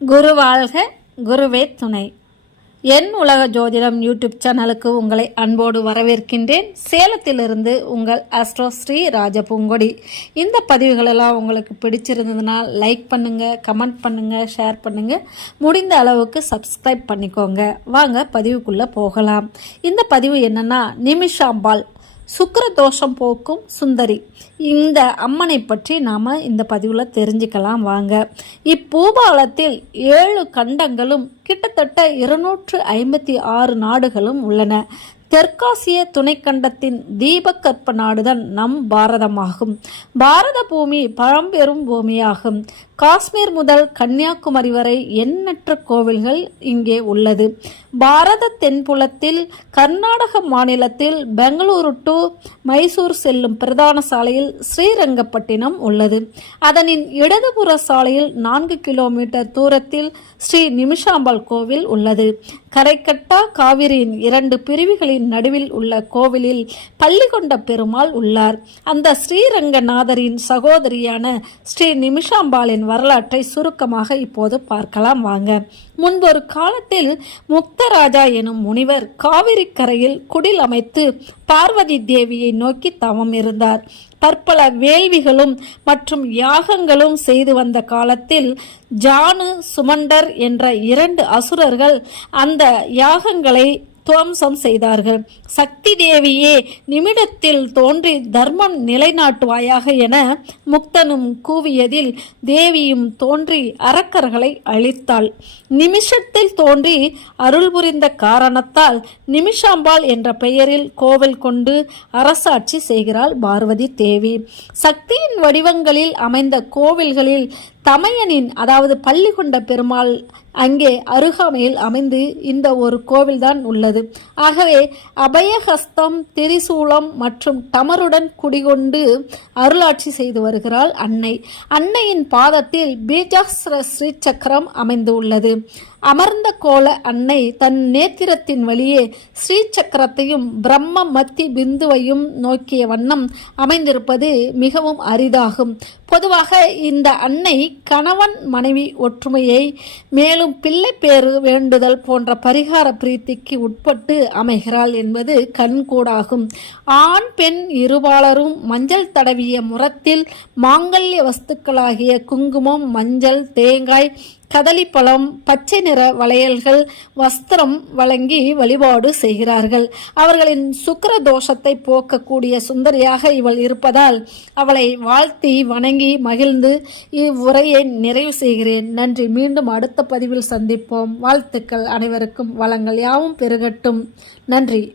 குரு வாழ்க குருவே துணை. என் உலக ஜோதிடம் யூடியூப் சேனலுக்கு உங்களை அன்போடு வரவேற்கின்றேன். சேலத்திலிருந்து உங்கள் அஸ்ட்ரோ ஸ்ரீ ராஜபூங்கொடி. இந்த பதிவுகளெல்லாம் உங்களுக்கு பிடிச்சிருந்ததுன்னா லைக் பண்ணுங்கள் கமெண்ட் பண்ணுங்கள் ஷேர் பண்ணுங்கள் முடிந்த அளவுக்கு சப்ஸ்கிரைப் பண்ணிக்கோங்க. வாங்க பதிவுக்குள்ளே போகலாம். இந்த பதிவு என்னென்னா நிமிஷாம்பாள் சுக்கர தோஷம் போக்கும் சுந்தரி. இந்த அம்மனை பற்றி நாம் இந்த பதிவில் தெரிஞ்சுக்கலாம் வாங்க. இப்பூபாலத்தில் ஏழு கண்டங்களும் கிட்டத்தட்ட இருநூற்று ஐம்பத்தி ஆறு நாடுகளும் உள்ளன. தெற்காசிய துணைக்கண்டத்தின் தீபக்கற்ப நாடுதான் நம் பாரதமாகும். பாரத பூமி பழம்பெரும் பூமியாகும். காஷ்மீர் முதல் கன்னியாகுமரி வரை எண்ணற்ற கோவில்கள் இங்கே உள்ளது. பாரத தென்புலத்தில் கர்நாடக மாநிலத்தில் பெங்களூரு டு மைசூர் செல்லும் பிரதான சாலையில் ஸ்ரீரங்கப்பட்டினம் உள்ளது. அதனின் இடதுபுற சாலையில் நான்கு கிலோமீட்டர் தூரத்தில் ஸ்ரீ நிமிஷாம்பாள் கோவில் உள்ளது. கரைக்கட்டா காவிரியின் இரண்டு பிரிவுகளில் பிரிவுகளின் நடுவில் உள்ள கோவிலில் பள்ளி கொண்ட பெருமாள் உள்ளார். அந்த ஸ்ரீரங்கநாதரின் சகோதரியான ஸ்ரீ நிமிஷாம்பாளின் வரலாற்றை சுருக்கமாக இப்போது பார்க்கலாம் வாங்க. முன்பொரு காலத்தில் முக்தராஜா எனும் முனிவர் காவிரி கரையில் குடில் அமைத்து பார்வதி தேவியை நோக்கி தவம் இருந்தார். பற்பல வேள்விகளும் மற்றும் யாகங்களும் செய்து வந்த காலத்தில் ஜானு சுமண்டர் என்ற இரண்டு அசுரர்கள் அந்த யாகங்களை துவம்சம் செய்தார்கள். சக்தி தேவியே நிமிடத்தில் தோன்றி தர்மம் நிலைநாட்டுவாயாக என முக்தனும் கூவியதில் தேவியும் தோன்றி அரக்கர்களை அழித்தாள். நிமிஷத்தில் தோன்றி அருள் புரிந்த காரணத்தால் நிமிஷாம்பாள் என்ற பெயரில் கோவில் கொண்டு அரசாட்சி செய்கிறாள் பார்வதி தேவி. சக்தியின் வடிவங்களில் அமைந்த கோவில்களில் தமையனின் அதாவது பள்ளி கொண்ட பெருமாள் அங்கே அருகாமையில் அமைந்து இந்த ஒரு கோவில்தான் உள்ளது. ஆகவே அபயஹஸ்தம் திரிசூலம் மற்றும் தமருடன் குடிகொண்டு அருளாட்சி செய்து வருகிறாள் அன்னை. அன்னையின் பாதத்தில் பீஜாஸ்ர ஸ்ரீ சக்கரம் அமைந்து உள்ளது அமர்ந்த கோல அன்னை தன் நேத்திரத்தின் வழியே ஸ்ரீ சக்கரத்தையும் பிரம்ம மத்தி பிந்துவையும் நோக்கிய வண்ணம் அமைந்திருப்பது மிகவும் அரிதாகும். பொதுவாக இந்த அன்னை கணவன் மனைவி ஒற்றுமையை மேலும் பிள்ளை பேறு வேண்டுதல் போன்ற பரிகார பிரீத்திக்கு உட்பட்டு அமைகிறாள் என்பது கண்கூடாகும். ஆண் பெண் இருபாலரும் மஞ்சள் தடவிய முரத்தில் மாங்கல்ய வஸ்துக்களாகிய குங்குமம் மஞ்சள் தேங்காய் கதலிப்பழம் பச்சை நிற வளையல்கள் வஸ்திரம் வழங்கி வழிபாடு செய்கிறார்கள். அவர்களின் சுக்கர தோஷத்தை போக்கக்கூடிய சுந்தரியாக இவள் இருப்பதால் அவளை வாழ்த்தி வணங்கி மகிழ்ந்து இவ்வுரையை நிறைவு செய்கிறேன். நன்றி. மீண்டும் அடுத்த பதிவில் சந்திப்போம். வாழ்த்துக்கள் அனைவருக்கும். வளங்கள் யாவும் பெருகட்டும். நன்றி.